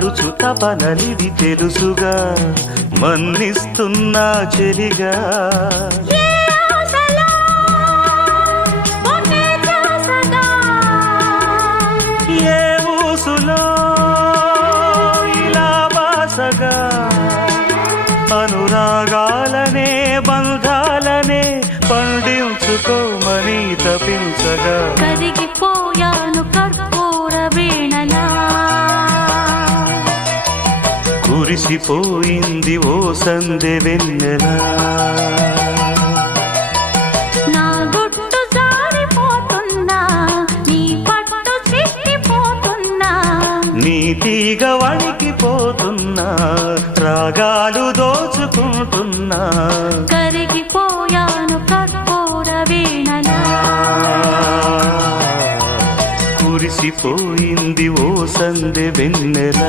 పడుచు తపనలిది తెలుసుగా, మన్నిస్తున్నా చెలిగా. ఏ ఊసులో ఇలా బాసగా, అనురాగాలనే బంధాలనే పండించుకోమని తపించగా. కరిగిపోయాను కర్పూర వీణలా, కురిసిపోయింది ఓ సందె వెన్నెలా. నా గుట్టు జారిపోతున్నా, నీ పట్టు చిక్కిపోతున్నా, నీ తీగ వణికిపోతున్నా, రాగాలు దోచుకుంటున్నా. కరిగిపోయాను కర్పూర వీణలా, కురిసిపోయింది ఓ సందె వెన్నెల.